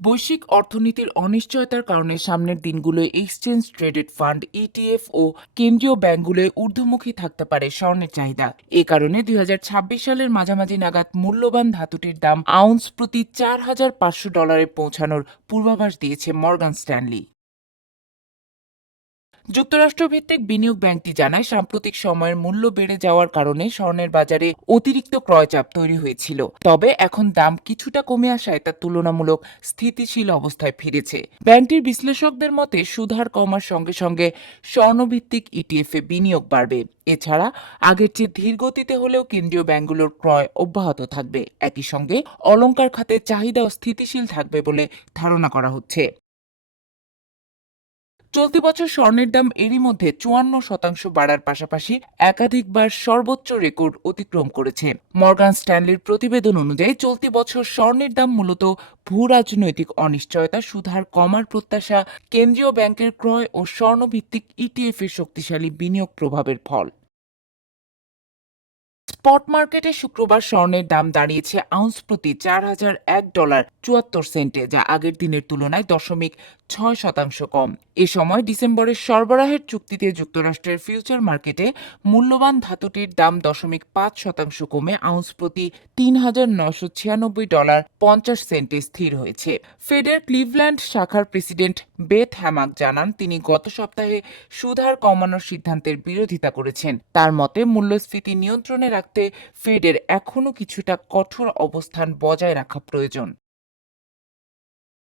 বৈশ্বিক অর্থনীতির অনিশ্চয়তার কারণে সামনের দিনগুলোয় এক্সচেঞ্জ ট্রেডেড ফান্ড ইটিএফ ও কেন্দ্রীয় ব্যাংকগুলোয় ঊর্ধ্বমুখী থাকতে পারে স্বর্ণের চাহিদা। এ কারণে ২০২৬ সালের মাঝামাঝি নাগাদ মূল্যবান ধাতুটির দাম আউন্স প্রতি $৪,৫০০ পৌঁছানোর পূর্বাভাস দিয়েছে মর্গান স্ট্যানলি। যুক্তরাষ্ট্রভিত্তিক বিনিয়োগ ব্যাংকটি জানায়, সাম্প্রতিক সময়ের মূল্য বেড়ে যাওয়ার কারণে স্বর্ণের বাজারে অতিরিক্ত ক্রয়চাপ তৈরি হয়েছিল। তবে এখন দাম কিছুটা কমে আসায় তা তুলনামূলক স্থিতিশীল অবস্থায় ফিরেছে। ব্যাংকটির বিশ্লেষকদের মতে সুদহার কমার সঙ্গে সঙ্গে স্বর্ণভিত্তিক ইটিএফে বিনিয়োগ বাড়বে। এছাড়া আগের চেয়ে ধীর গতিতে হলেও কেন্দ্রীয় ব্যাংকগুলোর ক্রয় অব্যাহত থাকবে। একই সঙ্গে অলংকার খাতে চাহিদাও স্থিতিশীল থাকবে বলে ধারণা করা হচ্ছে। চলতি বছর স্বর্ণের দাম এরই মধ্যে ৫৪% বাড়ার পাশাপাশি একাধিকবার সর্বোচ্চ রেকর্ড অতিক্রম করেছে। মর্গান স্ট্যানলির প্রতিবেদন অনুযায়ী চলতি বছর স্বর্ণের দাম মূলত ভূ রাজনৈতিক অনিশ্চয়তা, সুদহার কমার প্রত্যাশা, কেন্দ্রীয় ব্যাংকের ক্রয় ও স্বর্ণভিত্তিক ইটিএফ এর শক্তিশালী বিনিয়োগ প্রভাবের ফল। স্পট মার্কেটে শুক্রবার স্বর্ণের দাম দাঁড়িয়েছে আউন্স প্রতি $৪,০০১.৭৪, যা আগের দিনের তুলনায় ০.৬% কম। এ সময় ডিসেম্বরের সরবরাহের চুক্তিতে যুক্তরাষ্ট্রের ফিউচার মার্কেটে মূল্যবান ধাতুটির দাম ০.৫% কমে আউন্স প্রতি $৩,৯৯৬.৫০ স্থির হয়েছে। ফেডের ক্লিভল্যান্ড শাখার প্রেসিডেন্ট বেথ হ্যামাক জানান, তিনি গত সপ্তাহে সুদহার কমানোর সিদ্ধান্তের বিরোধিতা করেছেন। তার মতে মূল্যস্ফীতি নিয়ন্ত্রণে রাখতে ফেডের এখনও কিছুটা কঠোর অবস্থান বজায় রাখা প্রয়োজন।